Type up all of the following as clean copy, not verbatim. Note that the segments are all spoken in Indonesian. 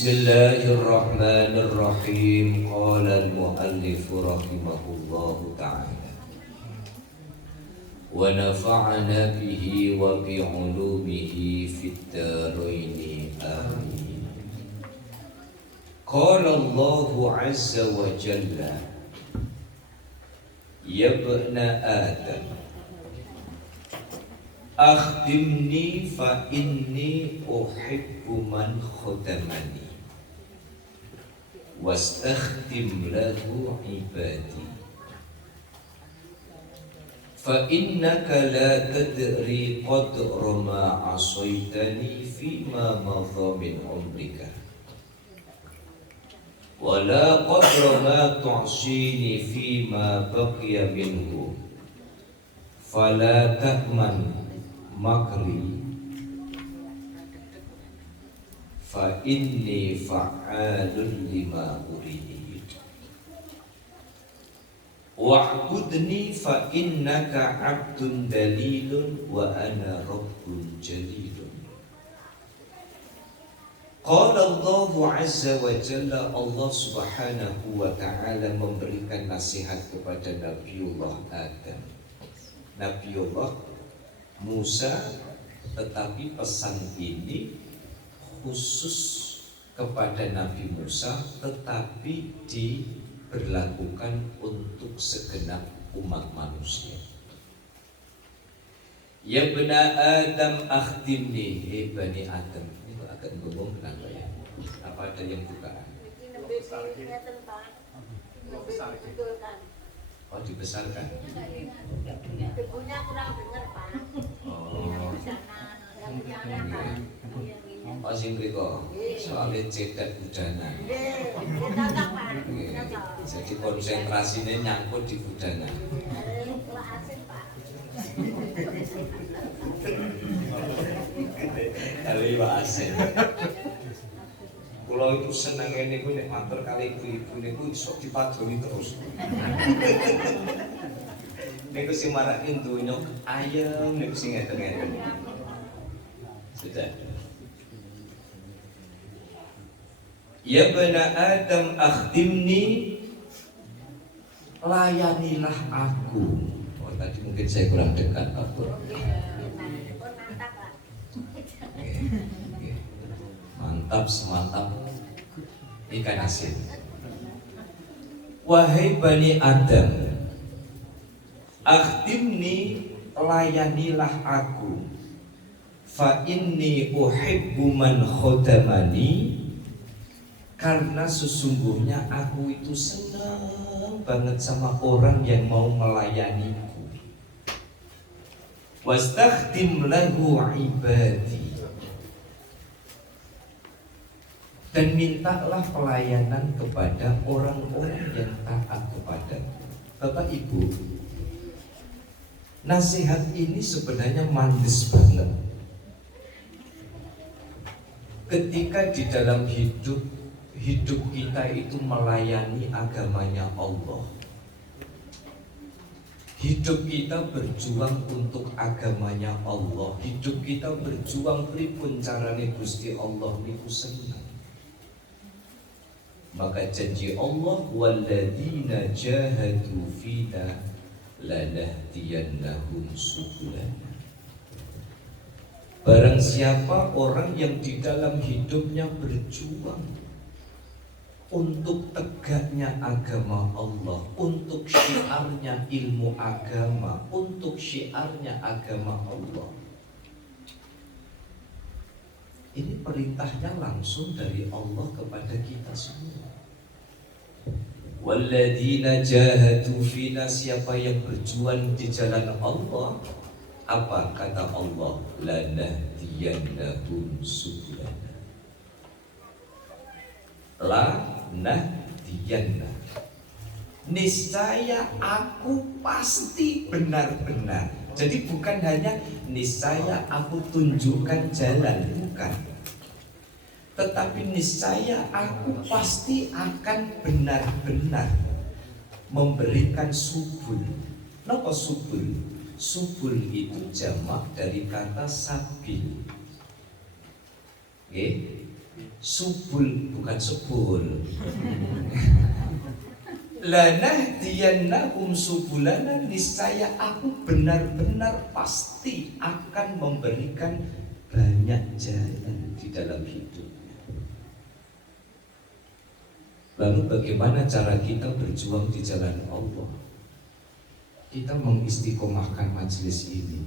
Bismillahirrahmanirrahim. Qala al-muallif rahimahullahu ta'ala wa nafa'ana bihi wa bi'ulumihi fid dharaini amin. Qala Allahu azza wa jalla ya ibna Adam akhdimni fa inni uhibbu man khadamani wastakhdim lahu ibadi fa innaka la tadri qadra ma asaitani fima madha min umrika wala qadra ma tu'sini fima baqiya minhu fala ta'man makri fa inni fa'alun lima uridu wa'budni fa innaka 'abdun dalilun wa ana rabbun jalilun. Qala Allah azza wa jalla, Allah subhanahu wa ta'ala memberikan nasihat kepada Nabiullah Adam, Nabiullah Musa, tetapi pesan ini khusus kepada Nabi Musa, tetapi diberlakukan untuk segenap umat manusia. Ya bena Adam akhdimni, hei bani Adam. Ini kok agak ngomong kenapa ya? Apa ada yang bukaan? Oh, dibesarkan. Ibunya kurang dengar, Pak. Oh, sing mriko soalnya cedak budana. Jadi konsentrasinya nyangkut di budana. Kali wasen. Kulo itu seneng niku nek matur kali ibu-ibu niku iso dipadoni terus. Niku sing marake donya ayem niku sing ngeten-ngeten. Sudah. Ya bana Adam akhdimni, layanilah aku. Oh, tadi mungkin saya kurang dekat kabur. Mantap, semantap ikan asin. Wahai bani Adam, akhdimni, layanilah aku. Fa inni uhibbu man khadamani, karena sesungguhnya aku itu senang banget sama orang yang mau melayaniku. Wastakhdim lahu ibadi, dan mintalah pelayanan kepada orang-orang yang taat kepadaku. Bapak Ibu, nasihat ini sebenarnya manis banget. Ketika di dalam hidup kita itu melayani agamanya Allah, hidup kita berjuang untuk agamanya Allah, hidup kita berjuang pripun carane Gusti Allah niku seneng. Maka janji Allah, walladzina jahadu fina lanahdiyannahum subulana. Barang siapa orang yang di dalam hidupnya berjuang untuk tegaknya agama Allah, untuk syiarnya ilmu agama, untuk syiarnya agama Allah, ini perintahnya langsung dari Allah kepada kita semua. Walladzina jahadu fina, siapa yang berjuang di jalan Allah, apa kata Allah? Lanahdiyannahum subulana. Lanahdiyannah, niscaya aku pasti benar-benar. Jadi bukan hanya niscaya aku tunjukkan jalan, bukan. Tetapi niscaya aku pasti akan benar-benar memberikan subul. Napa subul? Subul itu jamak dari kata sabil. Subul bukan sebul. Lanahdiyannahum subulana, niscaya aku benar-benar pasti akan memberikan banyak jalan di dalam hidup. Lalu bagaimana cara kita berjuang di jalan Allah? Kita mengistiqomahkan majelis ini.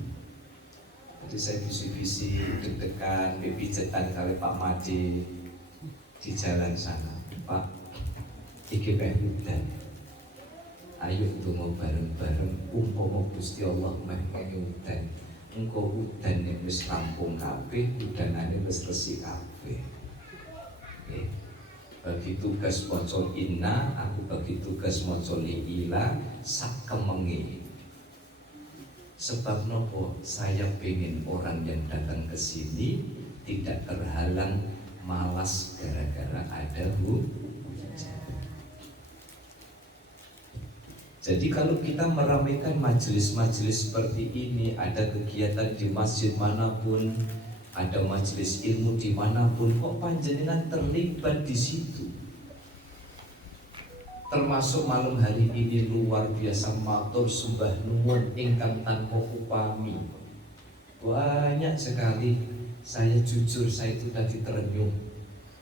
Jadi saya visi-visi deg-degan, pijetan kali Pak Madi di jalan sana. Pak, iki hudan. Ayo tunggu bareng-bareng, umpama Gusti Allah mengene udan. Engko udan nek wis rampung kabeh, udanane wis resik kabeh. Nggih. Bagi tugas maca inna, aku bagi tugas maca ila sak kemenge. Sebab nopo? Saya pengen orang yang datang ke sini tidak terhalang malas gara-gara ada hujan. Jadi kalau kita meramaikan majelis-majelis seperti ini, ada kegiatan di masjid manapun, ada majelis ilmu dimanapun, kok panjenengan terlibat di situ. Termasuk malam hari ini luar biasa matur sembah nuwun ingkang tanpa upami. Banyak sekali, saya jujur saya itu tadi terenyuh.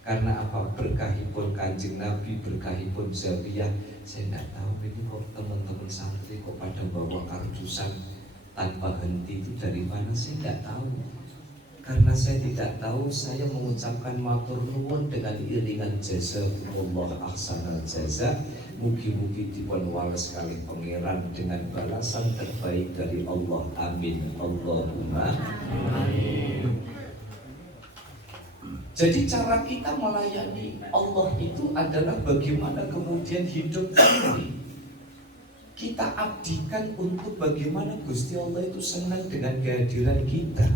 Karena apa? Berkahipun Kanjeng Nabi, berkahipun Zawiyah. Saya tidak tahu ini kok teman-teman santri kok pada bawa kardusan tanpa henti itu dari mana, saya tidak tahu. Karena saya tidak tahu, saya mengucapkan matur nuwun dengan iringan jazakumullah ahsanal jaza. Mugi-mugi dipun wales kali pangeran dengan balasan terbaik dari Allah. Amin. Allahumma amin. Jadi cara kita melayani Allah itu adalah bagaimana kemudian hidup ini kita abdikan untuk bagaimana Gusti Allah itu senang dengan kehadiran kita.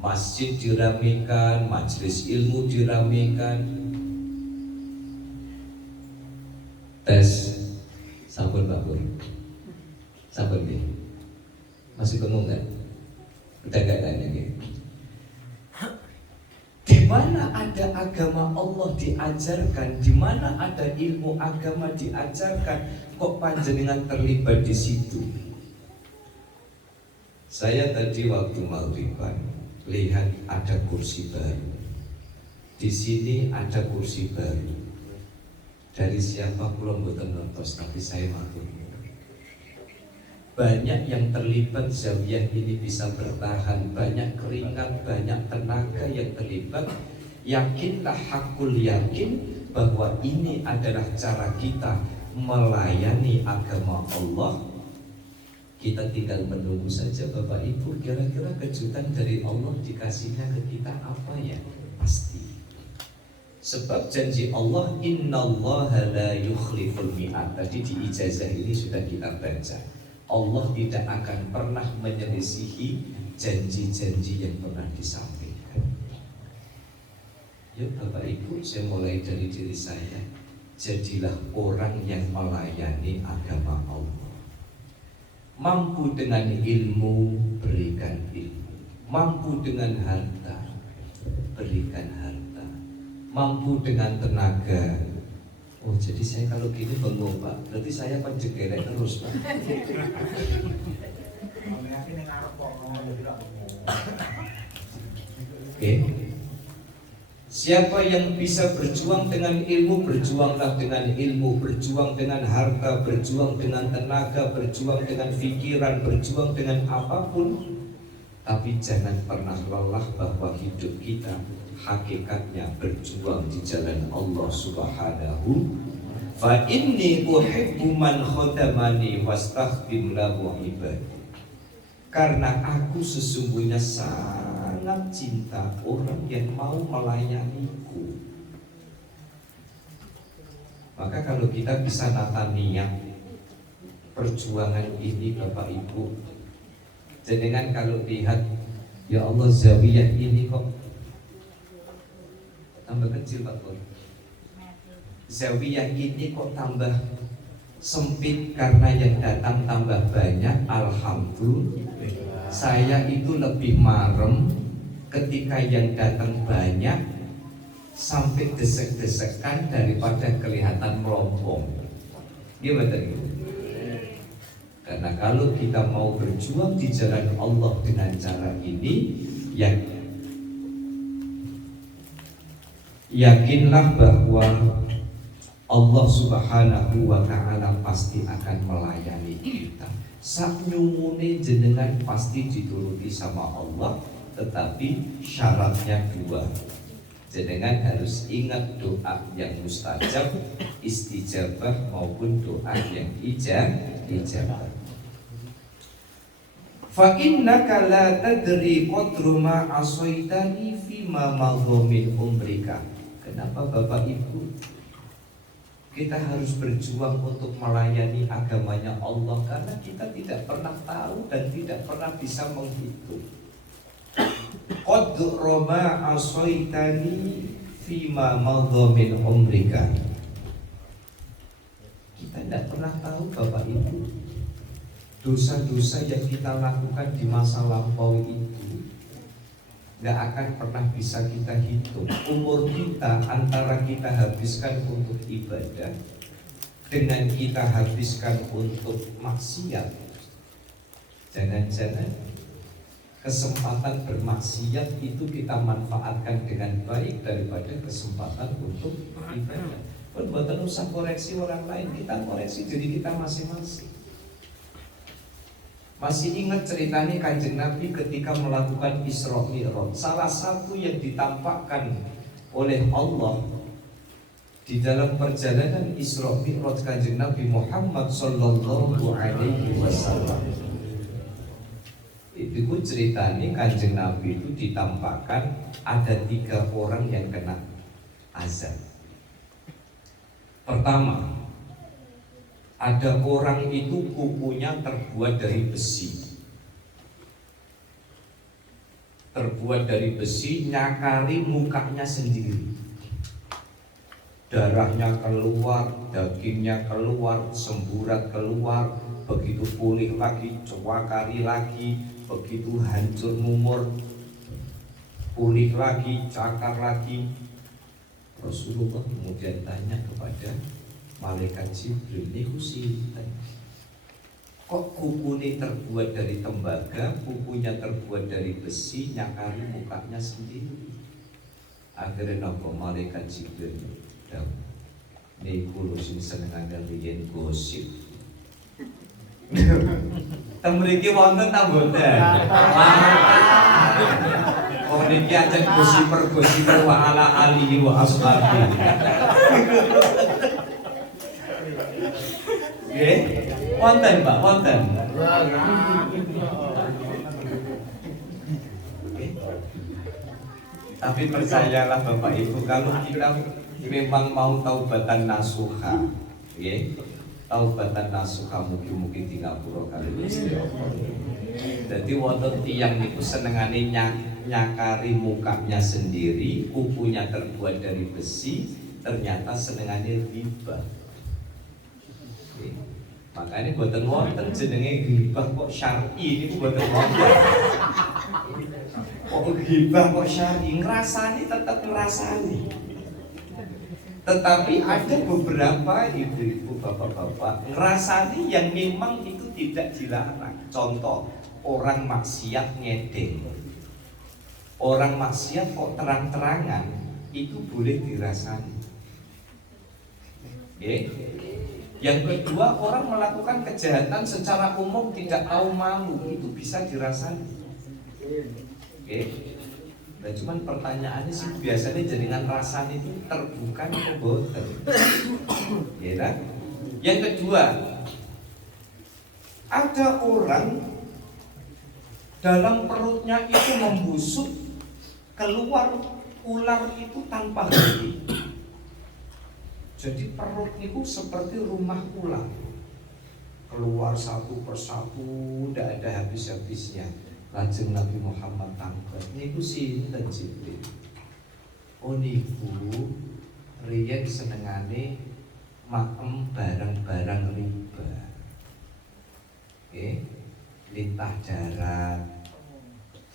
Masjid diramaikan, majelis ilmu diramaikan. Tes, sampun Pak Pur, sampun nih, masih bingung kan? Udah gak tanya nih. Di mana ada agama Allah diajarkan, di mana ada ilmu agama diajarkan, kok panjenengan terlibat di situ? Saya tadi waktu maghriban lihat ada kursi baru. Di sini ada kursi baru. Dari siapa belum mboten ngertos, tapi saya matur. Banyak yang terlibat Zawiyah ini bisa bertahan, banyak keringat, banyak tenaga yang terlibat. Yakinlah, hakul yakin bahwa ini adalah cara kita melayani agama Allah. Kita tinggal menunggu saja Bapak Ibu, kira-kira kejutan dari Allah dikasihnya ke kita apa ya? Pasti. Sebab janji Allah, innallaha la yukhliful mi'ad. Tadi di ijazah ini sudah kita baca. Allah tidak akan pernah menyelisihi janji-janji yang pernah disampaikan. Ya Bapak Ibu, saya mulai dari diri saya. Jadilah orang yang melayani agama Allah. Mampu dengan ilmu, berikan ilmu. Mampu dengan harta, berikan harta. Mampu dengan tenaga. Oh, jadi saya kalau gini bengong Pak, berarti saya penjegelek terus Pak. Oke. Siapa yang bisa berjuang dengan ilmu, berjuanglah dengan ilmu, berjuang dengan harta, berjuang dengan tenaga, berjuang dengan pikiran, berjuang dengan apapun. Tapi jangan pernah lelah bahwa hidup kita hakikatnya berjuang di jalan Allah Subhanahu. Fa inni uhibbu man khadamani wastakhdim lahu ibadi. Karena aku sesungguhnya sangat cinta orang yang mau melayaniku. Maka kalau kita bisa nata niat perjuangan ini Bapak Ibu, jenengan kalau lihat, ya Allah Zawiyah ini kok tambah kecil Pak Pur. Zawiyah ini kok tambah sempit karena yang datang tambah banyak. Alhamdulillah. Saya itu lebih marem ketika yang datang banyak sampai desek-desekan daripada kelihatan melompong. Gimana itu? Karena kalau kita mau berjuang di jalan Allah dengan cara ini, yakinlah bahwa Allah Subhanahu wa ta'ala pasti akan melayani kita. Sak nyumune jenengan pasti dituruti sama Allah, tetapi syaratnya dua. Jenengan harus ingat doa yang mustajab, istijabah maupun doa yang ijabah. Fa innaka la tadri qadru ma asaitani fi ma madha min umrika. Kenapa Bapak Ibu kita harus berjuang untuk melayani agamanya Allah? Karena kita tidak pernah tahu dan tidak pernah bisa menghitung. Qadru ma asaitani fi ma madha min umrika. Kita tidak pernah tahu Bapak Ibu, dosa-dosa yang kita lakukan di masa lampau itu gak akan pernah bisa kita hitung. Umur kita antara kita habiskan untuk ibadah dengan kita habiskan untuk maksiat. Jangan-jangan kesempatan bermaksiat itu kita manfaatkan dengan baik daripada kesempatan untuk ibadah. Bukan usah koreksi orang lain, kita koreksi diri kita masing-masing. Masih ingat ceritanya Kanjeng Nabi ketika melakukan Isra Mi'raj. Salah satu yang ditampakkan oleh Allah di dalam perjalanan Isra Mi'raj Kanjeng Nabi Muhammad sallallahu alaihi wasallam. Itu ceritanya Kanjeng Nabi itu ditampakkan ada 3 orang yang kena azab. Pertama, ada orang itu kukunya terbuat dari besi. Terbuat dari besi, nyakari mukanya sendiri. Darahnya keluar, dagingnya keluar, semburat keluar. Begitu pulih lagi, cewakari lagi. Begitu hancur mumur, pulih lagi, cakar lagi. Rasulullah kemudian tanya kepada Malaikat Jibril, niku sinten? Kok kukunya terbuat dari tembaga, kukunya terbuat dari besi, nyakari mukanya sendiri? Akhirnya nopo Malaikat Jibril dawuh, niku lho sing senengane riyen gosip. Temriki wonten ta mboten? Oh niki aja gosip wa ala alihi wa ashabihi. Wonten Pak, wonten. Tapi percayalah Bapak Ibu, kalau kita memang mau taubatan nasuha, taubatan nasuha mugi-mugi di ngapura kali Gusti Allah. Jadi wonten tiyang niku senengane nyakari mukanya sendiri, kukunya terbuat dari besi, ternyata senengane ghibah. Makanya buatan wonten jenenge ghibah kok syar'i niku buatan wonten. Kok ghibah kok syar'i, ngrasani tetap ngrasani. Tetapi ada beberapa ibu-ibu, bapak-bapak ngrasani yang memang itu tidak dilarang. Contoh, orang maksiat ngedeng. Orang maksiat kok terang-terangan itu boleh dirasani. Yang kedua, orang melakukan kejahatan secara umum tidak tahu malu, itu bisa dirasani. Nah cuman pertanyaannya sih biasanya jaringan rasanya itu terbuka atau boten. Yang kedua, ada orang dalam perutnya itu membusuk, keluar ular itu tanpa henti. Jadi perut itu seperti rumah ular, keluar satu persatu, tidak ada habis-habisnya. Lajeng Nabi Muhammad tangkep, niku sinten Jibril? Oh niku riyen senengane maem barang-barang riba. Lintah darat,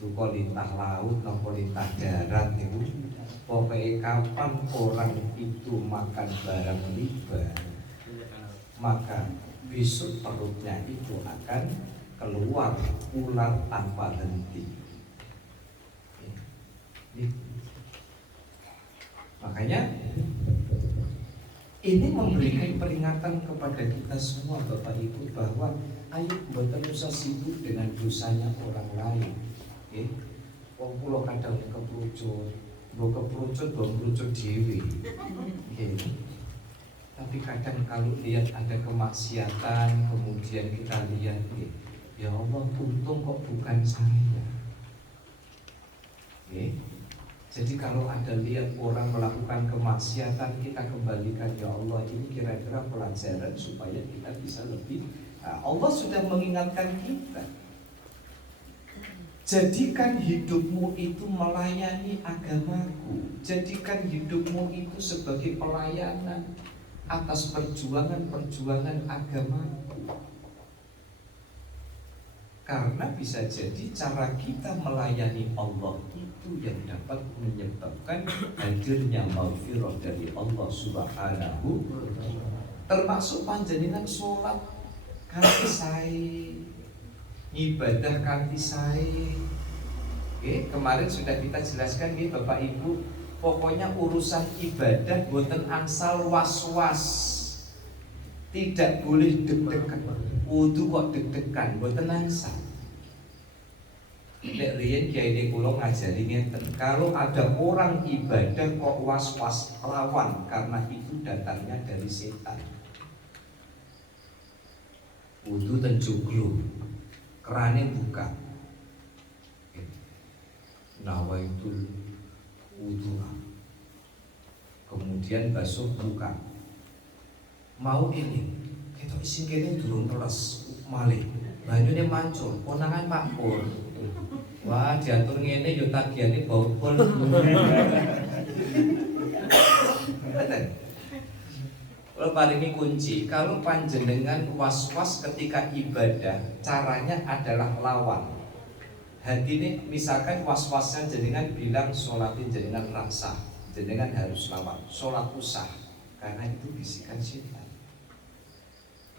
duka lintah laut nopo lintah darat itu pokoknya kapan orang itu makan barang riba maka besok perutnya itu akan keluar ular tanpa henti. Makanya ini memberikan peringatan kepada kita semua Bapak Ibu bahwa ayo mboten usah sibuk dengan dosanya orang lain. Nggih. Wong kula kadang keprucut, mbok keprucut mbok keprucut dhewe. Nggih. Tapi kadang kalau lihat ada kemaksiatan kemudian kita lihat ya Allah untung kok bukan saya. Nggih. Jadi kalau ada lihat orang melakukan kemaksiatan kita kembalikan ya Allah ini kira-kira pelajaran supaya kita bisa lebih. Nah, Allah sudah mengingatkan kita. Jadikan hidupmu itu melayani agamaku. Jadikan hidupmu itu sebagai pelayanan atas perjuangan-perjuangan agamaku. Karena bisa jadi cara kita melayani Allah itu yang dapat menyebabkan hadirnya maghfirah dari Allah Subhanahu. Termasuk panjenengan sholat kanthi sae, ibadah kanthi sae. Oke, kemarin sudah kita jelaskan nih Bapak Ibu, pokoknya urusan ibadah boten angsal was-was. Tidak boleh deg-degan. Wudu kok deg-degan, boten angsal. Nek riyen kiai kula ngajari ngeten, kalau ada orang ibadah kok was-was lawan karena itu datangnya dari setan. Wudu ten joglo, kerane buka. Nawaitul wudu. Kemudian basuh buka. Mau ini, kita isin kene durung teles malih. Banyune mancul, konangan Pak Pur. Wah, diatur ngene yo tagiane bobol. Kalau paringi kunci, kalau panjenengan was-was ketika ibadah, caranya adalah lawan. Hati ini misalkan was-wasnya jenengan bilang sholatin jenengan rasa, jenengan harus lawan, sholat usah, karena itu bisikan setan.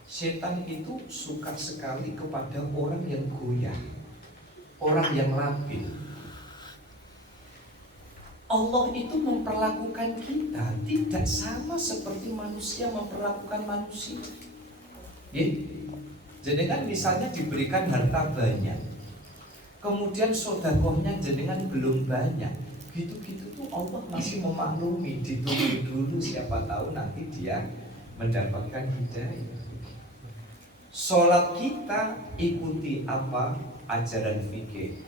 Setan itu suka sekali kepada orang yang goyah, orang yang labil. Allah itu memperlakukan kita tidak sama seperti manusia memperlakukan manusia. Jadi kan misalnya diberikan harta banyak, kemudian sedekahnya jenengan belum banyak, gitu-gitu tuh Allah masih memaklumi, ditunggu dulu siapa tahu nanti dia mendapatkan hidayah. Sholat kita ikuti apa? Ajaran fikih.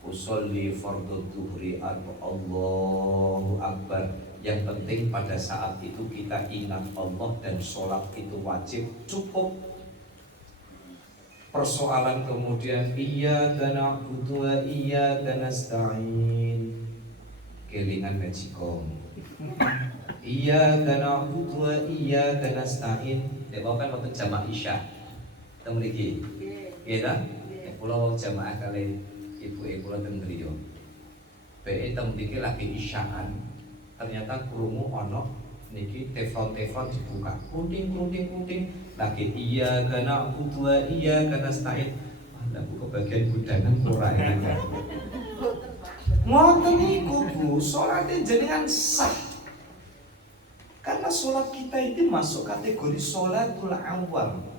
Usolli fardhu dhuhri Allahu Akbar. Yang penting pada saat itu kita ingat Allah dan sholat itu wajib, cukup. Persoalan kemudian iyyaka na'budu wa iyyaka nasta'in. Kelingan majikong. Iyyaka na'budu wa iyyaka nasta'in. Dewakan waktu jamaah Isya. Teng mriki. Nggih ta? Kula jamaah kali ibu-ibu teng mriki. Bae teng mriki lagi isyaan. Ternyata krungu ana niki telepon dibuka. Kunting. Lagi iyyaka na'budu wa iyyaka nasta'in. Lah buka bagian budanan ora enak. Ngoten niku Bu, salate jenengan sah. Karena sholat kita itu masuk kategori sholatul awam.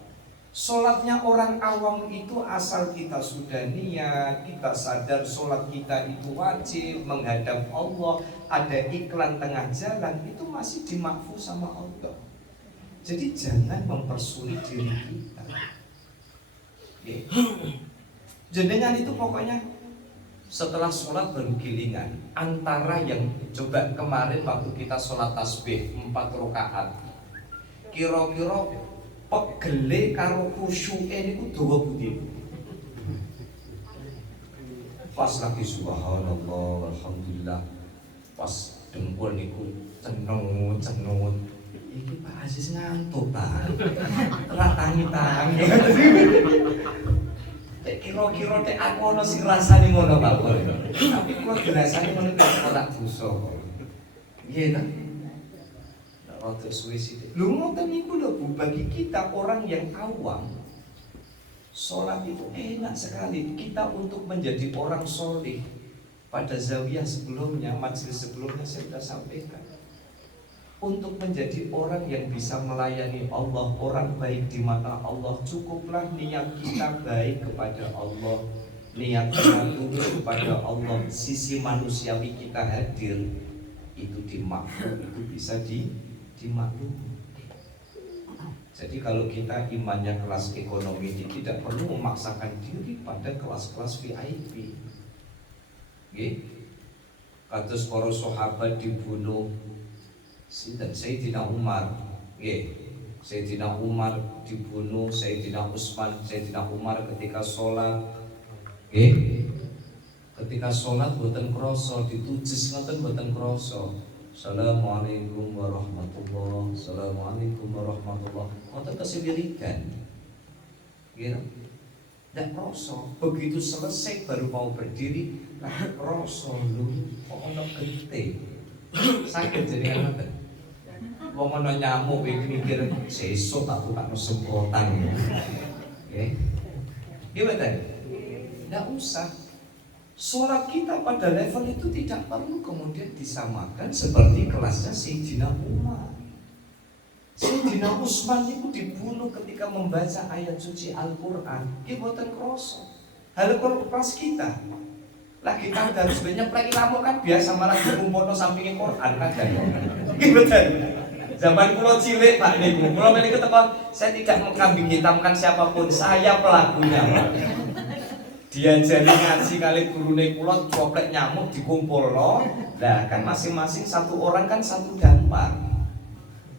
Sholatnya orang awam itu asal kita sudah niat, kita sadar sholat kita itu wajib menghadap Allah, ada iklan tengah jalan, itu masih dimakfu sama Allah. Jadi jangan mempersulit diri kita. Jenengan itu pokoknya setelah sholat baru gilingan. Antara yang coba kemarin waktu kita sholat tasbih 4 rakaat, kira-kira pegele karo khusyuke niku dawa pundi? Pas lagi subhanallah alhamdulillah, pas dengkul niku cenut. Iki Pak Aziz ngantuk ta. Ora tangi-tangi. kira-kira nek aku ana sing rasane ngono Pak. Tapi kok dirasani ngono kok ora dosa kok. Nggih ta? Rada suwe sithik. Lho ngoten niku lho Bu, bagi kita orang yang awam, sholat itu enak sekali. Kita untuk menjadi orang soleh. Pada zawiyah sebelumnya, majelis sebelumnya saya sudah sampaikan. Untuk menjadi orang yang bisa melayani Allah, orang baik di mata Allah, cukuplah niat kita baik kepada Allah, niat kita tunduk kepada Allah, sisi manusiawi kita hadir, itu dimaklum, itu bisa dimaklumi. Jadi kalau kita imannya kelas ekonomi ini tidak perlu memaksakan diri pada kelas-kelas VIP. Nggih. Kados para sahabat dibunuh sinten Sayyidina Umar. Nggih. Sayyidina Umar dibunuh, Sayyidina Utsman, Sayyidina Umar ketika sholat. Nggih. Ketika sholat boten krasa ditujes ngoten boten krasa. Assalamualaikum warahmatullahi, Assalamualaikum warahmatullahi. Ngoten kesilikan. Gitu. Dan krasa begitu selesai baru mau berdiri, nah krasa lho kok ono gete. Sakit jadi ngoten. Wong ono nyamuk iki mikir sesuk tak tukakno semprotan. Nggih. Gimana? Enggak usah. Sholat kita pada level itu tidak perlu kemudian disamakan seperti kelasnya Sayyidina Umar. Sayyidina Utsman itu dibunuh ketika membaca ayat suci Al-Quran. Ini boten kroso. Hal kelas kita. Lah kita harus nyeplek ilmu kan biasa malah dikumpulno sampinge Quran kadang. Nggih boten. Zaman kula cilik Pak niku, kula menika teko saya tidak mengkambing hitamkan siapapun, saya pelakunya Pak. Diajari ngaji kali gurune kula coplek nyamuk dikumpulno. Lah kan masing-masing satu orang kan satu dampak.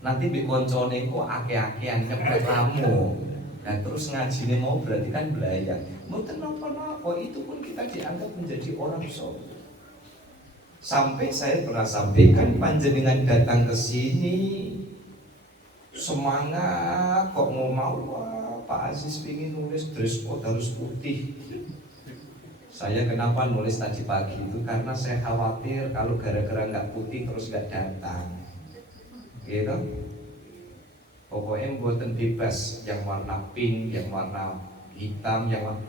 Nanti mbek koncone kok akeh-akehan nyeplek lamu. Nah terus ngajine mau berarti kan belayar. Mboten napa-napa, itu pun kita dianggap menjadi orang soleh. Sampai saya pernah sampaikan panjenengan datang ke sini semangat kok mau Pak Aziz ingin nulis dress code harus putih. Saya kenapa nulis tadi pagi itu karena saya khawatir kalau gara-gara nggak putih terus nggak datang, gitu. Pokoknya buatan bebas, yang warna pink, yang warna hitam, yang warna,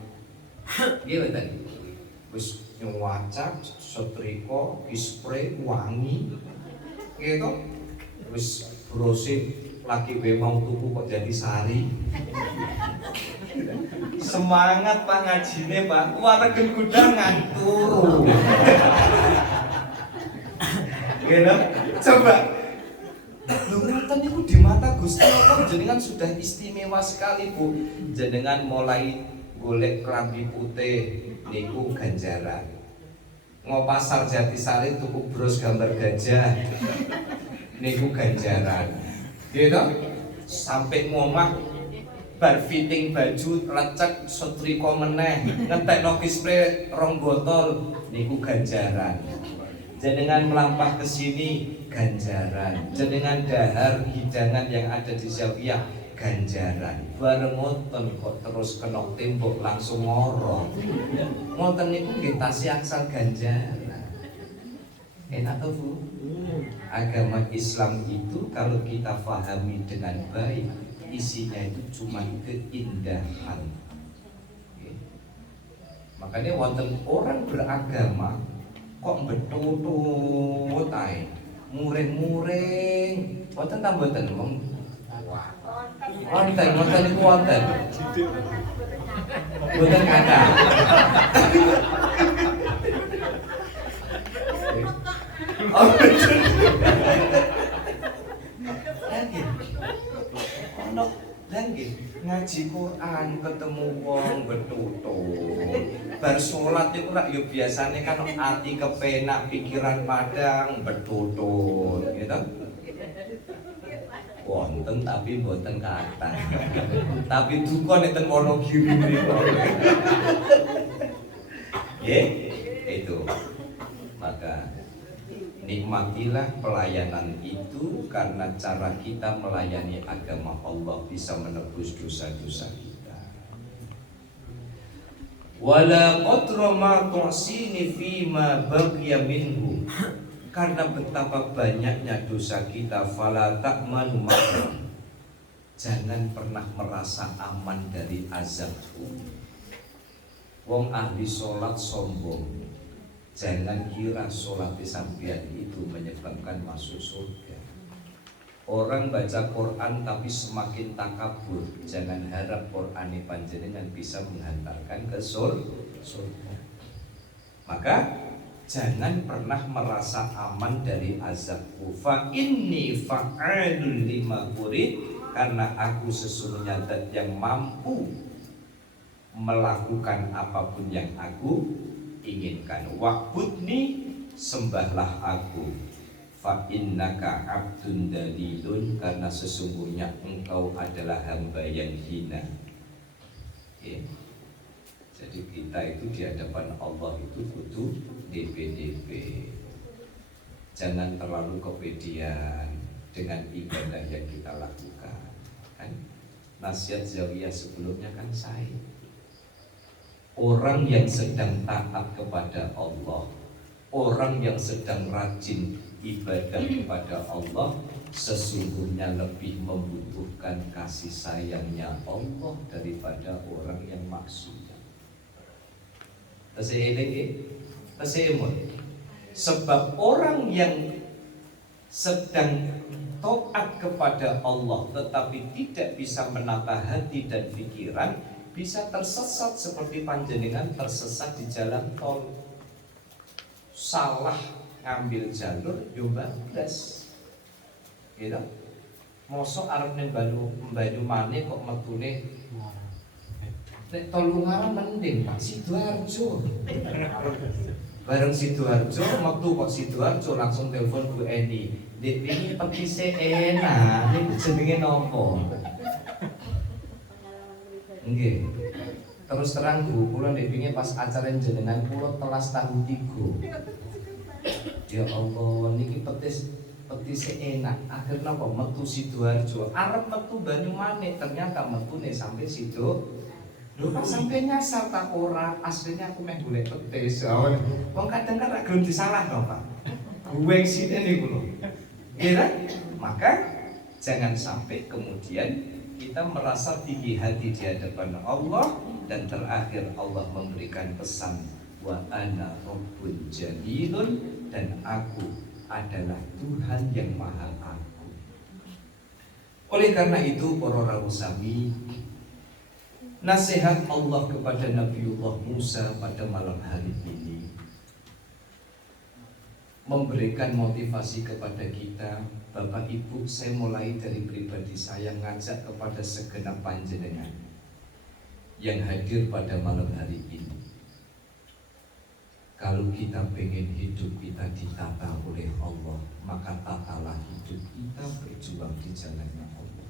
gitu tadi. Terus nyuaca, setrika, spray, wangi, gitu. Terus brosip lagi mau tuku kok jadi sari. Semangat Pak ngajine Pak, waregen gudang ngantuk. Gitu, coba. Lho ngoten niku di mata Gusti Allah jenengan sudah istimewa sekali Bu. Jenengan mulai golek klambi putih niku ganjaran. Ngopasar Jatisari tuku bros gambar gajah niku ganjaran. Gitu? Sampai ngomah bar fitting baju lecek setrika meneh ngetekno spray 2 botol niku ganjaran. Jenengan melampah ke sini ganjaran. Jenengan dahar hidangan yang ada di zawiyah ganjaran. Bareng ngoten kok terus kena tembok langsung ngoro. Ngoten niku nggih tasih aksal ganjaran. Enak tuh Bu. Agama Islam itu kalau kita pahami dengan baik, isinya itu cuma keindahan. Makanya wonten orang beragama kok betutut ae, muring-muring, wonten ta mboten wong? Wonten niku wonten. Mboten kata. Oh, ngaji Quran ketemu wong betutut. Bar salat iku rak yo biasane kan ati kepenak, pikiran padang betutut, gitu. Wonten tapi mboten kathah. Tapi duka nenten Wonogiri mriku. Nggih, itu. Maka nikmatilah pelayanan itu karena cara kita melayani agama Allah bisa menebus dosa-dosa kita. Wala qadra ma tu'sini fima baqiya minhu. Karena betapa banyaknya dosa kita, fala ta'manu makra. Jangan pernah merasa aman dari azabku. Wong ahli sholat sombong. Jangan kira sholat sampeyan itu menyebabkan masuk surga. Orang baca Quran tapi semakin takabur. Jangan harap Quran panjenengan bisa menghantarkan ke surga. Maka jangan pernah merasa aman dari azabku. Fa inni fa'alul lima urid, karena aku sesungguhnya zat yang mampu melakukan apapun yang aku inginkan. Wa'budni, sembahlah aku. Fa innaka abdun dalilun, karena sesungguhnya engkau adalah hamba yang hina. Ya. Jadi kita itu di hadapan Allah itu kudu DP. Jangan terlalu kepedean dengan ibadah yang kita lakukan. Kan nasihat Zawiyah sebelumnya kan saya, orang yang sedang taat kepada Allah, orang yang sedang rajin ibadah kepada Allah, sesungguhnya lebih membutuhkan kasih sayangnya Allah daripada orang yang maksiat. Sebab orang yang sedang taat kepada Allah tetapi tidak bisa menata hati dan pikiran, bisa tersesat seperti panjenengan tersesat di jalan tol. Salah ngambil jalur yo bablas. Gitu. Mosok arep ning Banyumane kok metune nek Tolungaran mending Pak Sidoarjo. Bareng Sidoarjo metu kok Sidoarjo langsung telepon Bu Eni. Dek ini petise enak, iki jenenge nopo? Nggih. Terus terang Bu, kula nek wingi pas acara jenengan kula telas tahu 3. Ya Allah, niki petise enak. Akhirnya kok metu Sidoarjo. Arep metu Banyumane, ternyata metune sampai Sido. Lho kok sampai nyasar tak ora? Aslinya aku meh golek petis. Wong kadang kan ra gelem disalahno, Pak. Gue sine niku lho. Ya, maka jangan sampai kemudian kita merasa tinggi hati di hadapan Allah, dan terakhir Allah memberikan pesan wa ana rabbun jalilun, dan aku adalah Tuhan yang maha agung. Oleh karena itu para rawuh sami, nasihat Allah kepada Nabiullah Musa pada malam hari ini memberikan motivasi kepada kita. Bapak Ibu, saya mulai dari pribadi saya ngajak kepada segenap panjenengan yang hadir pada malam hari ini. Kalau kita pengen hidup kita ditata oleh Allah, maka tatalah hidup kita berjuang di jalannya Allah.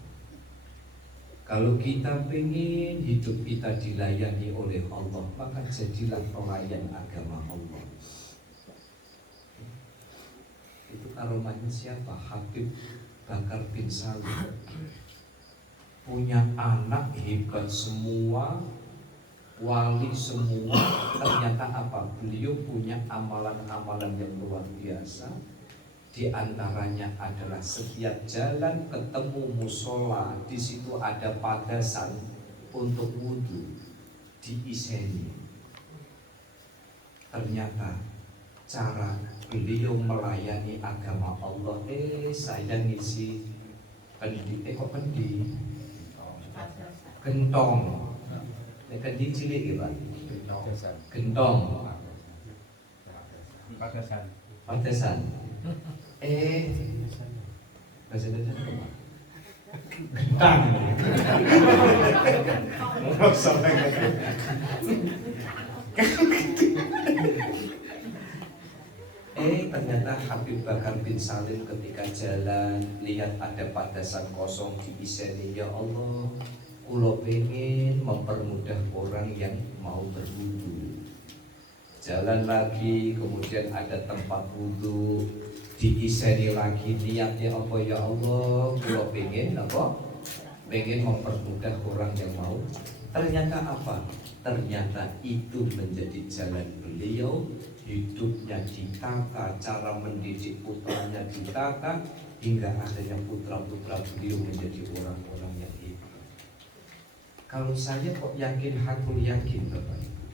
Kalau kita pengen hidup kita dilayani oleh Allah, maka jadilah pelayan agama Allah. Itu karomahnya siapa? Habib Bakar bin Salim. Punya anak hebat semua, wali semua. Ternyata apa? Beliau punya amalan-amalan yang luar biasa. Di antaranya adalah setiap jalan ketemu musola, di situ ada padasan untuk wudhu, diiseni. Ternyata cara beliau melayani agama Allah, saya ngisi pendi, kok pendi? Gentong. Kendi cilik ya Pak? Gentong. Padasan. Bahasa Indonesia apa? Gentang. Ternyata Habib Bakar bin Salim ketika jalan lihat ada padasan kosong diiseni, ya Allah, kula pengen mempermudah orang yang mau berwudu. Jalan lagi, kemudian ada tempat wudu, diiseni lagi, niatnya apa, ya Allah, kula pengen apa? Pengen mempermudah orang yang mau Ternyata apa? Ternyata itu menjadi jalan beliau. Hidupnya ditata, cara mendidik putranya ditata, hingga akhirnya putra-putra beliau menjadi orang-orang yang hebat. Kalau saya kok yakin, hakul yakin Bapak Ibu.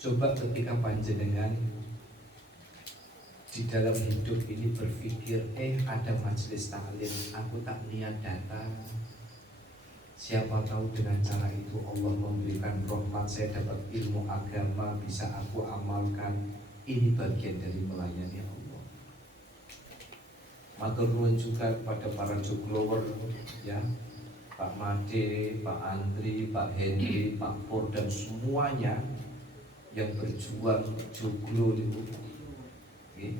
Coba ketika panjenengan di dalam hidup ini berpikir, ada majelis taklim, aku tak niat datang. Siapa tahu dengan cara itu Allah memberikan rahmat, saya dapat ilmu agama, bisa aku amalkan. Ini bagian dari melayani Allah. Matur nuwun juga kepada para joglower, ya, Pak Made, Pak Andri, Pak Henry, Pak Pur, dan semuanya yang berjuang joglo itu. Okay.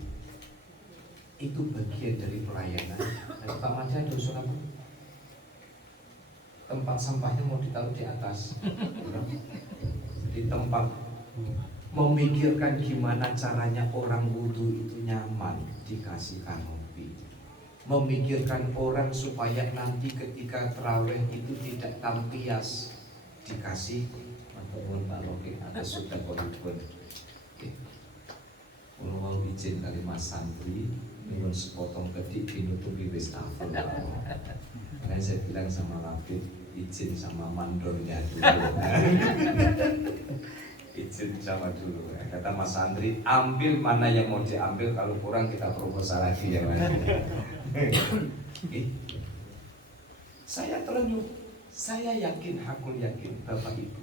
Itu bagian dari pelayanan. Dan Pak Made ada usul apa? Tempat sampahnya mau ditaruh di atas. Jadi tempat memikirkan gimana caranya orang wudhu itu nyaman, dikasih kanopi. Memikirkan orang supaya nanti ketika terawih itu tidak tampias, dikasih mantul Pak Roke, ada sudah korupun. Kalau mau izin kali Mas Santri, minum sepotong kedik dinutupi wis kafir. Karena saya bilang sama Labib, izin sama mandornya dulu. Izin sama dulu. Kata Mas Santri, ambil mana yang mau diambil, kalau kurang kita proposal lagi ya Mas. Saya terenyuh, saya yakin, hakul yakin Bapak Ibu,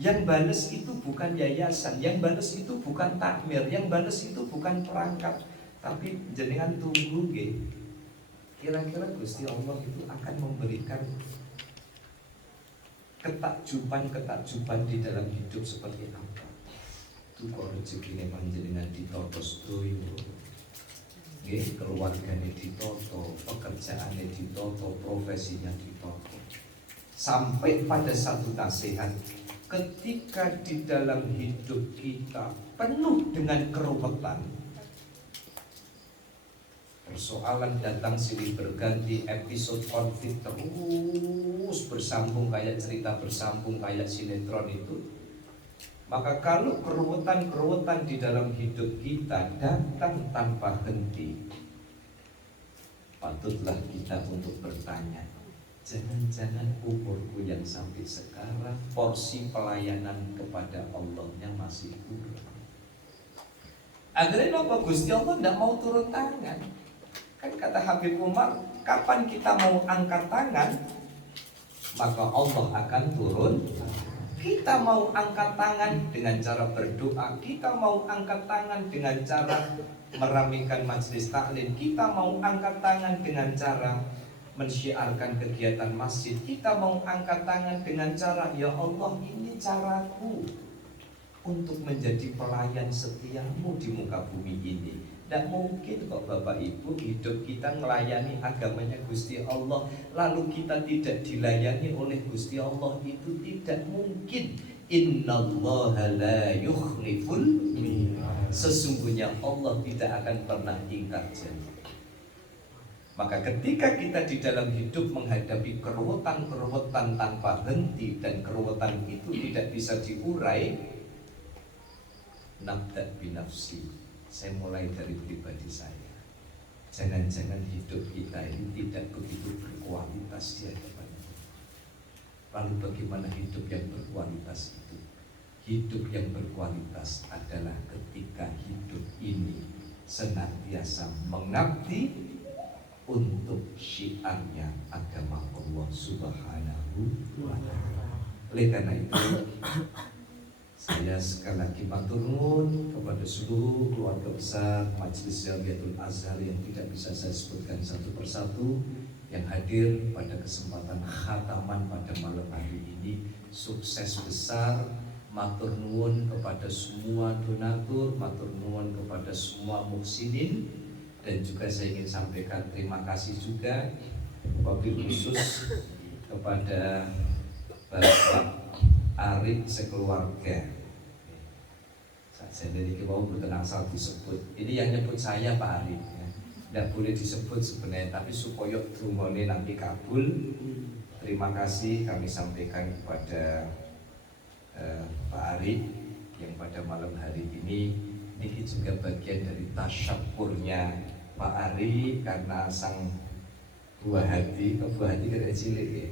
yang bales itu bukan yayasan, yang bales itu bukan takmir, yang bales itu bukan perangkat, tapi jenengan tunggu nggih. Kira-kira Gusti Allah itu akan memberikan ketakjuban di dalam hidup seperti apa? Itu kok rezekine panjenengan ditotos doyo. Nggih, keluargane ditoto, pekerjaannya ditoto, profesinya ditoto. Sampai pada satu nasihat, ketika di dalam hidup kita penuh dengan keruwetan, persoalan datang silih berganti, episode konflik terus bersambung kayak cerita bersambung kayak sinetron itu. Maka kalau keruwetan di dalam hidup kita datang tanpa henti, patutlah kita untuk bertanya, jangan-jangan umurku yang sampai sekarang porsi pelayanan kepada Allahnya masih kurang. Akhirnya apa? Gusti Allah tidak mau turun tangan. Kan kata Habib Umar, kapan kita mau angkat tangan, maka Allah akan turun. Kita mau angkat tangan dengan cara berdoa, kita mau angkat tangan dengan cara meramaikan majelis taklim, kita mau angkat tangan dengan cara mensyiarkan kegiatan masjid, kita mau angkat tangan dengan cara, ya Allah ini caraku untuk menjadi pelayan setiamu di muka bumi ini. Tidak mungkin kok Bapak Ibu hidup kita melayani agamanya Gusti Allah lalu kita tidak dilayani oleh Gusti Allah, itu tidak mungkin. Innallaha la yukhliful mi'ad. Sesungguhnya Allah tidak akan pernah ingkar janji. Maka ketika kita di dalam hidup menghadapi keruwetan tanpa henti dan keruwetan itu tidak bisa diurai, nabda binafsi, saya mulai dari pribadi saya. Jangan-jangan hidup kita ini tidak begitu berkualitas di hadapan Allah. Lalu bagaimana hidup yang berkualitas itu? Hidup yang berkualitas adalah ketika hidup ini senantiasa mengabdi untuk syiarnya agama Allah Subhanahu wa ta'ala. Oleh karena itu, saya sekali lagi matur nuwun kepada seluruh keluarga besar Majelis Zaliatul Azhar yang tidak bisa saya sebutkan satu persatu yang hadir pada kesempatan khataman pada malam hari ini. Sukses besar. Matur nuwun kepada semua donatur, matur nuwun kepada semua muhsinin, dan juga saya ingin sampaikan terima kasih juga wabil khusus kepada Bapak Arif sekeluarga. Saya dari mau bertenang saat disebut. Ini yang nyebut saya Pak Arif ya. tidak boleh disebut sebenarnya, tapi supaya dungane nanti kabul. Terima kasih kami sampaikan kepada Pak Arif yang pada malam hari ini juga bagian dari tasyakurnya Pak Arif karena sang buah hati dari cilik ya.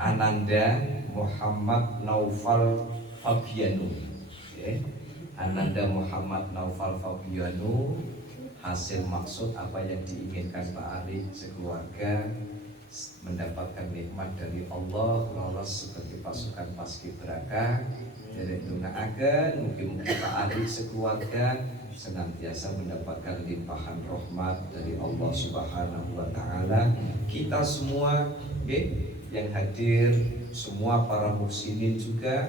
Ananda Muhammad Naufal Fabiano ya. Ananda Muhammad Naufal Fabiano, hasil maksud apa yang diinginkan Pak Arif sekeluarga mendapatkan nikmat dari Allah, lolos sebagai pasukan paskibraka. Dari doakan mungkin Pak Arif sekeluarga senantiasa mendapatkan limpahan rahmat dari Allah Subhanahu wa taala. Kita semua yang hadir, semua para muslimin juga,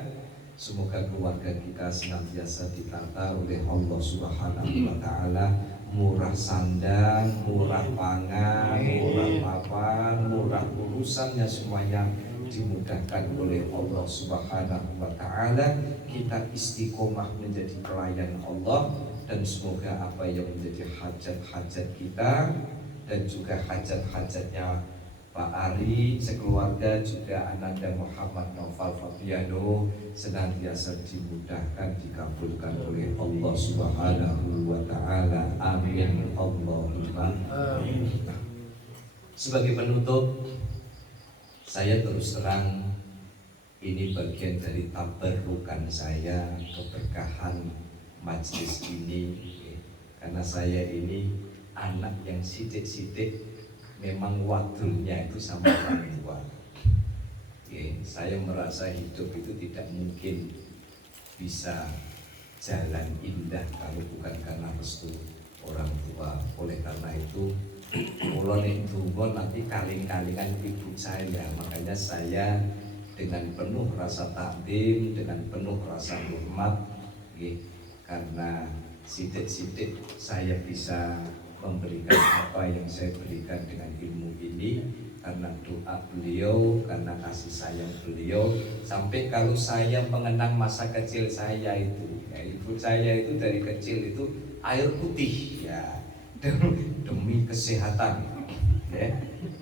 semoga keluarga kita senantiasa ditata oleh Allah Subhanahu wa taala, murah sandang, murah pangan, murah papan, murah urusannya semuanya dimudahkan oleh Allah Subhanahu wa taala. Kita istiqomah menjadi pelayan Allah, dan semoga apa yang menjadi hajat-hajat kita dan juga hajat-hajatnya Pak Ari sekeluarga, juga Ananda Muhammad Naufal Fabiano senantiasa dimudahkan, dikabulkan oleh Allah Subhanahu wa taala. Amin Allahumma amin. Sebagai penutup, saya terus terang ini bagian dari tabarrukan saya, keberkahan majelis ini, karena saya ini anak yang sidik-sidik memang waktunya itu sama orang tua. Saya merasa hidup itu tidak mungkin bisa jalan indah kalau bukan karena restu orang tua. Oleh karena itu, kula nek donga nanti kaling-kalingan ibu saya. Makanya saya dengan penuh rasa takdim, dengan penuh rasa hormat, karena sidik-sidik saya bisa memberikan apa yang saya berikan dengan ilmu ini, karena doa beliau, karena kasih sayang beliau. Sampai kalau saya mengenang masa kecil saya itu, ibu saya itu dari kecil itu air putih ya, demi kesehatan ya.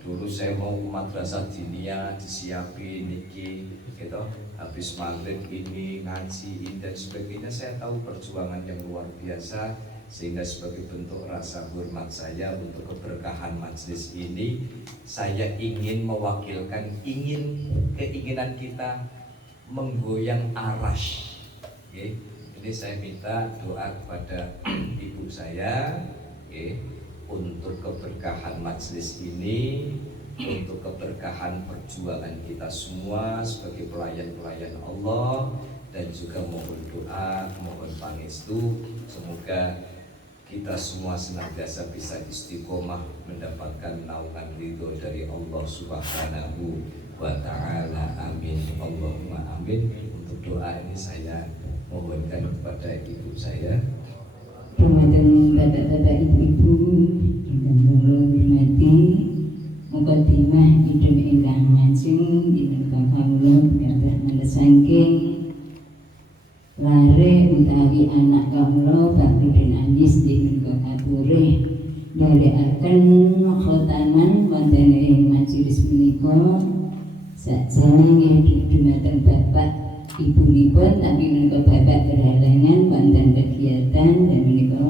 Dulu saya mau madrasah dinia disiapin niki gitu, habis maghrib ini ngaji dan sebagainya. Saya tahu perjuangan yang luar biasa, sehingga sebagai bentuk rasa hormat saya untuk keberkahan majelis ini, saya ingin mewakilkan keinginan kita menggoyang arash. Jadi saya minta doa kepada ibu saya untuk keberkahan majelis ini, untuk keberkahan perjuangan kita semua sebagai pelayan-pelayan Allah, dan juga mohon doa, mohon pangestu, semoga kita semua senantiasa bisa istiqomah mendapatkan naungan ridho dari Allah Subhanahu wa taala. Amin Allahumma amin. Untuk doa ini saya mohonkan kepada ibu saya. Ramadan bapak-bapak ibu-ibu ingkang kula hormati, mukadimah hidup ingkang lajeng dinten kawula gadah meles saking lare utawi anak kawula Bakudin Andis dinten kature nderekaken khotaman wonten ing majelis menika. Sakjane dumateng bapak ibunipun, tapi menika bapak berhalangan wonten kegiatan dan menika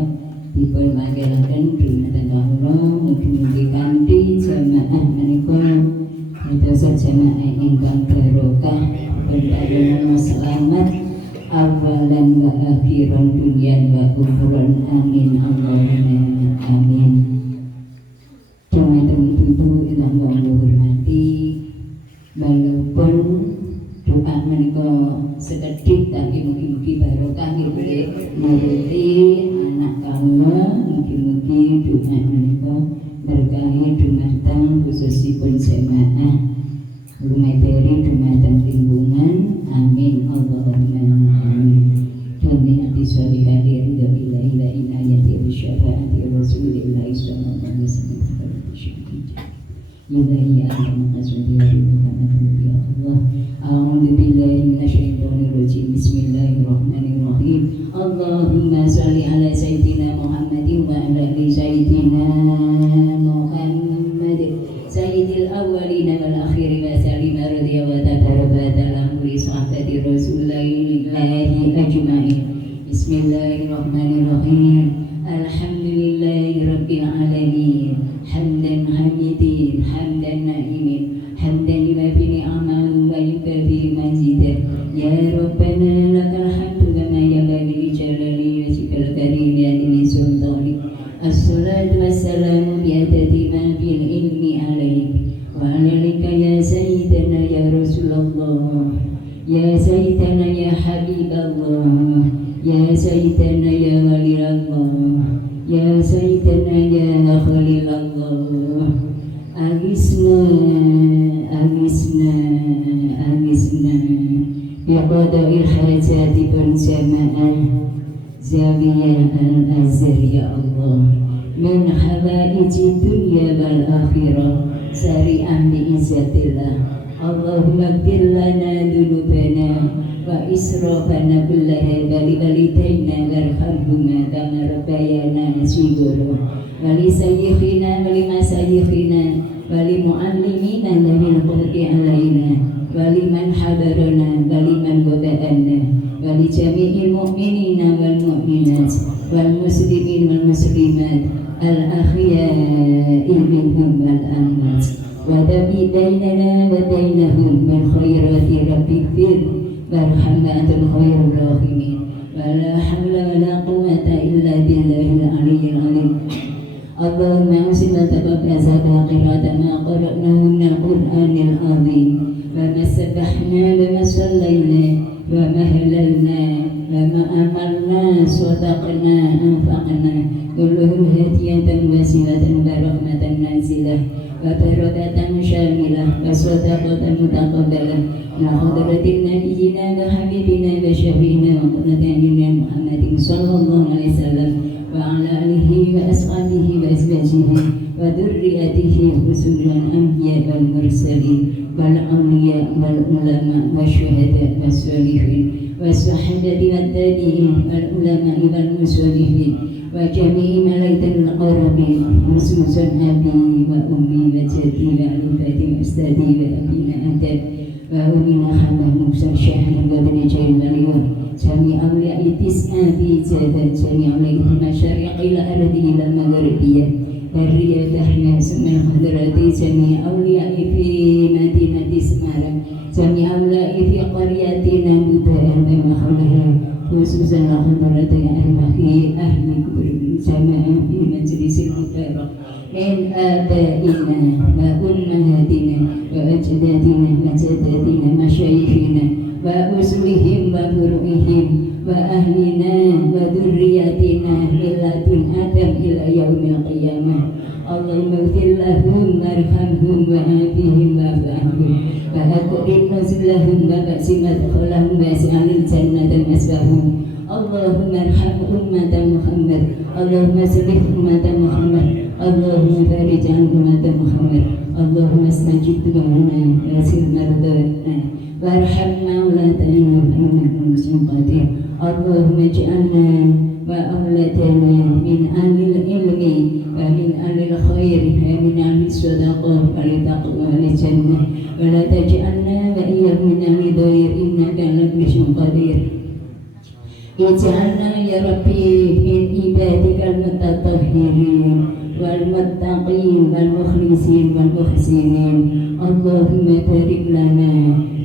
dipun manggelaken dumateng kawula. Mugi-mugi kanthi jamaah menika dados jamaah ingkang barokah, berparingan selamat awalan wa akhiran dunia wa ukhron. Amin Allahumma amin. Dumateng ibu ingkang kula hormati, walaupun doa menika sekedhik tapi mugi-mugi barokah nggih nuruti anak kawula. Mugi-mugi doa menika berkahi dumateng khususipun jamaah lumeberi dumateng lingkungan. Amin Allahumma amin. Demi hati suami hadir ridho ilahi wa inayati wa syafaati Rasulillah sallallahu alaihi wasallam. Ilahi anta maqsudi ya Allah. A'udzu billahi minasyaitonir rajim. Bismillahirrahmanirrahim. Allahumma shalli ala sayyidina Muhammadin wa ala ali sayyidina sayyidil awwalina wal akhirin wa salima radhiyallahu ta'ala li sahabati rasulillahi ajma'in. Bismillahirrahmanirrahim. Alhamdulillahi rabbil alamin. Hamdan hamidin, hamdan na'imin, hamdan lima fi ni'amahu wa yukafi mazidah. Ya Rabbana lakal hamdu kama yanbaghi li jalali wajhikal karim ya dini sultanik. Assalatu wassalamu bi'adadi ma fil ilmi alaik wa alalika ya sayyidana ya Rasulullah, ya sayyidana ya Habiballah, ya sayyidana ya Waliyallah, ya sayyidana ya Khalilallah. Agisna, agisna, agisna biqada'il hajati berjamaah Zawiyah Al-Azhar ya Allah, min hawaiji dunya wal akhirah sari'an bi'izzatillah. Allahumma gfir lana dhunubana wa israfana kullaha wa li walidayna warhamhuma kama rabbayana shighara wa li sayyikhina wa li masayikhina wa li muallimina bil qur'i alaina wa liman hadarana wa liman wada'ana wa li jami'il mu'minina wal mu'minat wal muslimin wal muslimat al ahya'i minhum wal amwat wa dabi bainana wa bainahum min khairati rabbikfir warham antal khairur rahimin wa la hawla wa la quwwata illa billahil aliyyil azim. Allahumma usina taqabbal qira'ata ma qara'nahu min al-Qur'anil azim wa ma sabbahna wa ma sallayna wa ma halalna wa ma amalna sadaqna anfaqna kulluhum hadiyatan wasilatan wa rahmatan nazilah wa barakatan syamilah wa sadaqatan mutaqabbalah la hadratin nabiyyina wa habibina wa syafi'ina wa qurrati Muhammadin sallallahu alaihi wasallam wa ala alihi wa ashabihi wa azwajihi wa dhurriyyatihi rusulan anbiya wal mursalin wal awliya wal ulama wa syuhada wa sholihin wa sahabati wa tabi'in wal ulama wal musolihin wa jami'i malaiikatil qarabin khususan abi wa ummi wa jaddi wa alifati wa ustadi wa abina adab wa umina hamah musa syahan wa binajail waliyun jami' awliya'i tis'ati jadat jami' awliya'i masyariqil ardi ila maghribiyah Bariyadahnya Semen Hadrati Jami' awliya'i fi Madinati Semarang Jami' awliya'i fi qaryatina Buda'an wa makhalaha khususan hadrati ahli berjamaah fi majlisil mubarak min abaina wa ummahatina wa ajdadina wa jadatina masyayikhina wa usulihim wa furu'ihim wa ahlina wa dhurriyatina milladun adam ila yaumil qiyamah. Allahumma ighfir lahum warhamhum wa afihim wa fa'anhum wa akrim nuzulahum wa ba'si madkhalahum wa as'alil jannatan maswahum. Allahumma arham ummata Muhammad, Allahumma salih ummata Muhammad, Allahumma farij an ummata Muhammad, Allahumma astajib du'ana wa sil mardana warham maulatana innaka muslim qadir. Allahumma ij'alna wa awladana min ahlil ilmi wa min ahlil khairi wa min ahlil sadaqah wa li taqwa wa li jannah wa la taj'alna wa iyyahum min ahli dhair innaka ala kulli syai'in qadir. Ij'alna ya Rabbi min ibadikal mutatahhirin wal muttaqin wal mukhlisin wal muhsinin. Allahumma barik lana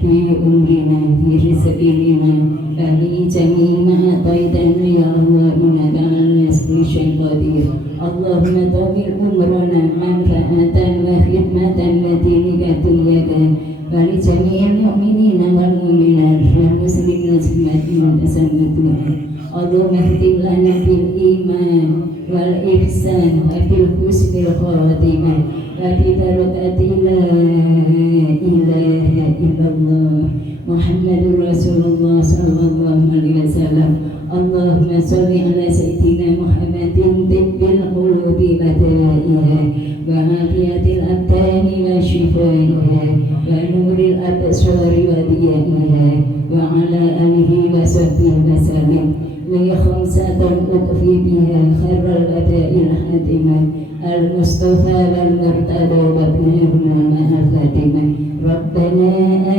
fi umrina fi rizqina wa fi jami'i ma ataitana ya Allah innaka ala kulli syai'in qadir. Allahumma tawil umrana manfaatan wa khidmatan wa dinika dunyaka wa li jami'il mu'minina wal mu'minat wal muslimin wal muslimat. Allahumma khtim lana bil iman wal ihsan wa bil husnil khatimah wa bi barakati la ilaha illallah Muhammadur Rasulullah sallallahu alaihi wasallam. Allahumma sholli ala sayyidina Muhammadin tibbil qulubi wa dawa'iha wa afiyatil abdani wa shifaiha wa nuril absari wa diya'iha wa ala alihi wa sahbihi wa sallim. Li khamsatan ukfi biha khairul ada'il hatimah al-Mustafa wal Murtada wa ibnihima ربنا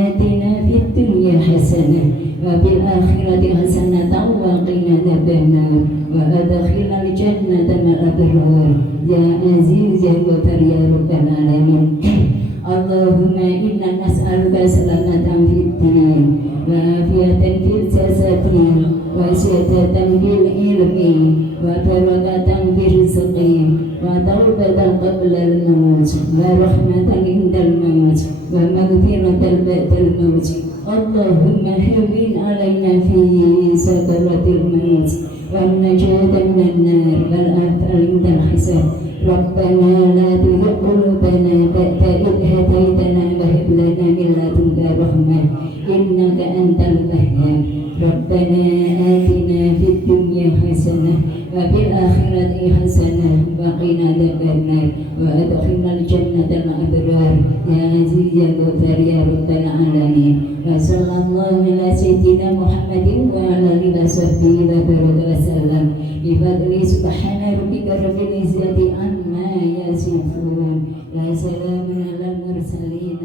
آتنا في الدنيا حسنة وفي الآخرة حسنة وقنا عذاب النار وأدخلنا الجنة مع الأبرار يا عزيز يا غفار يا رب العالمين. اللهم إنا نسألك سلامة في الدين وعافية في الجسد وسعادة في العلم وبركة في الرزق وتوبة قبل الموت ورحمة عند الموت ومغفرة بعد الموت. اللهم هون علينا في سكرات الموت والنجاة من النار والعافية عند الحساب. ربنا لا تزغ قلوبنا بعد إذ هديتنا وهب لنا من لدنك رحمة إنك أنت الوهاب. ربنا آتنا في الدنيا حسنة وفي الآخرة حسنة وقنا عذاب النار وأدخلنا الجنة مع الأبرار يا عزيز يا غفار يا رب العالمين. وصلى الله على سيدنا محمد وعلى آله وصحبه وبارك وسلم بفضل سبحان ربك رب العزة عما يصفون وسلام على المرسلين